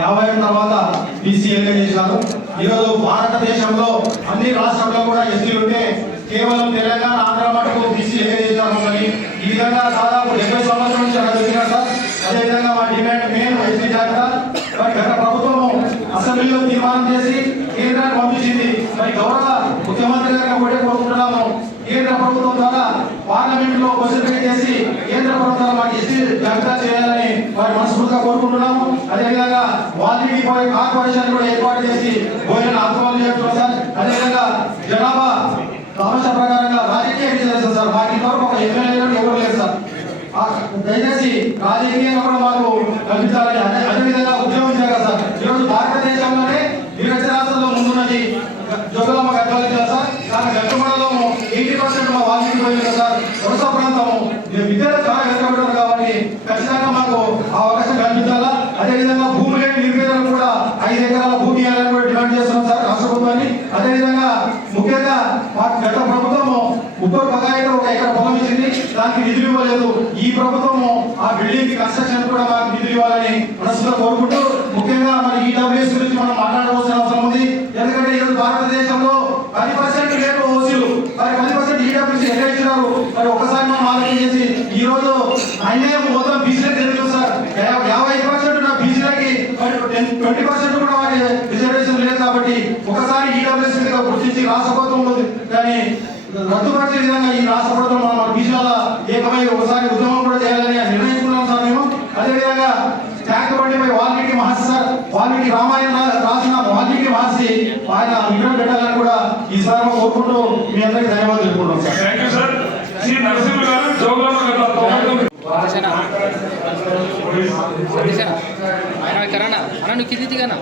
50 తర్వాత బీసీఏగా చేశారు. ఈరోజు భారతదేశంలో అన్ని రాష్ట్రాల్లో కూడా ఎస్సీలు ఉంటే కేవలం తెలంగాణ ఆంధ్ర మటుకు బీసీఏగా చేశారు. కానీ ఈ విధంగా దాదాపు 70 సంవత్సరాల నుంచి అక్కడ జరిగిన సార్. అదేవిధంగా మా డిమాండ్ మెయిన్ ఎస్సీ జాబితా మరి గత ప్రభుత్వము అసెంబ్లీలో తీర్మానం చేసి కేంద్రానికి పంపించింది. మరి గౌరవ ముఖ్యమంత్రి గారికి ఒకటే కోరుకుంటున్నాము, కేంద్ర ప్రభుత్వం ద్వారా పార్లమెంట్ లో క్వశ్చన్ చేసి కేంద్ర ప్రభుత్వం మాకు ఎస్సీ జాబితా చేయాలని వారి మనస్ఫూర్తిగా కోరుకుంటున్నాము. అదేవిధంగా వాల్మీకి కార్పొరేషన్ కూడా ఏర్పాటు చేసి భోజన ఆత్మహత్య చేస్తున్నాం సార్. అదేవిధంగా జనాభా సమస్య ప్రకారంగా రాజకీయ రిజర్వేషన్ సార్. మాకు ఇంతవరకు ఒక ఎమ్మెల్యే ఎవరు లేదు సార్. దయచేసి రాజకీయంగా కూడా మాకు కల్పించాలని. అదేవిధంగా ఉద్యోగం చేయాలి సార్. ఈరోజు భారతదేశంలోనే నిరక్షరాస్యతలో ముందున్నది జోగులాంబ గద్వాల జిల్లా సార్. కానీ గట్టుమడలో 80% మా వాల్మీకి పోయింది సార్. వరుస ప్రాంతము విద్యలో చాలా వెనుకబడ్డారు కాబట్టి ఖచ్చితంగా మాకు ఆ అవకాశం కల్పించాలా. అదేవిధంగా భూమి లేని నిరుపేదలకు కూడా 5 ఎకరాల భూమి ఇవ్వాలని కూడా డిమాండ్ చేస్తున్నాం సార్ రాష్ట్ర ప్రభుత్వాన్ని. అదేవిధంగా ముఖ్యంగా మాకు గత ప్రభుత్వము ఉప్పర్ బగాయిలో 1 ఎకరా పొలం ఇచ్చింది, దానికి నిధులు ఇవ్వలేదు. ఈ ప్రభుత్వము ఆ బిల్డింగ్ కన్స్ట్రక్షన్ కూడా మాకు నిధులు ఇవ్వాలని మనసులో కోరుకుంటూ, ముఖ్యంగా మరి ఈడబ్ల్యూఎస్ గురించి మనం మాట్లాడవలసిన అవసరం ఉంది. ఎందుకంటే ఈరోజు భారతదేశంలో 10% లేదు ఓసీలు, మరి 10% ఈడబ్ల్యూఎస్ ఎక్కడ ఇచ్చినారు? మరి ఒకసారి మనం ఆలోచన చేసి ఈ రోజు అన్యాయం మొత్తం బీసీలకు జరుగుతుంది సార్. 50% ఉన్న బీసీలకి 20% కూడా వారి రిజర్వేషన్ లేదు. కాబట్టి ఒకసారి ఈడబ్ల్యూఎస్ గుర్తించి రాష్ట్ర ప్రభుత్వం ఉంది కానీ రద్దుపరిచే విధంగా ఈ రాష్ట్ర ప్రభుత్వం మన బీసీల ఏకమై ఒకసారి ఉద్యమం కూడా చేయాలని నిర్ణయించుకున్నాం సార్ మేము. అదేవిధంగా ట్యాంక్ బండిపై వాల్మీకి మహర్షి సార్, వాల్మీకి రామాయణ రాసిన వాల్మీకి మహర్షి ఆయన విగ్రహం పెట్టాలని కూడా ఈ సార్ కోరుకుంటూ మీ అందరికీ ధన్యవాదాలు తెలుపుకుంటాం sir. Thank you sir. Shri Narasimha గారు జోగులాంబ గద్వాల ఆయన కరానా అన్న కింది దిగానా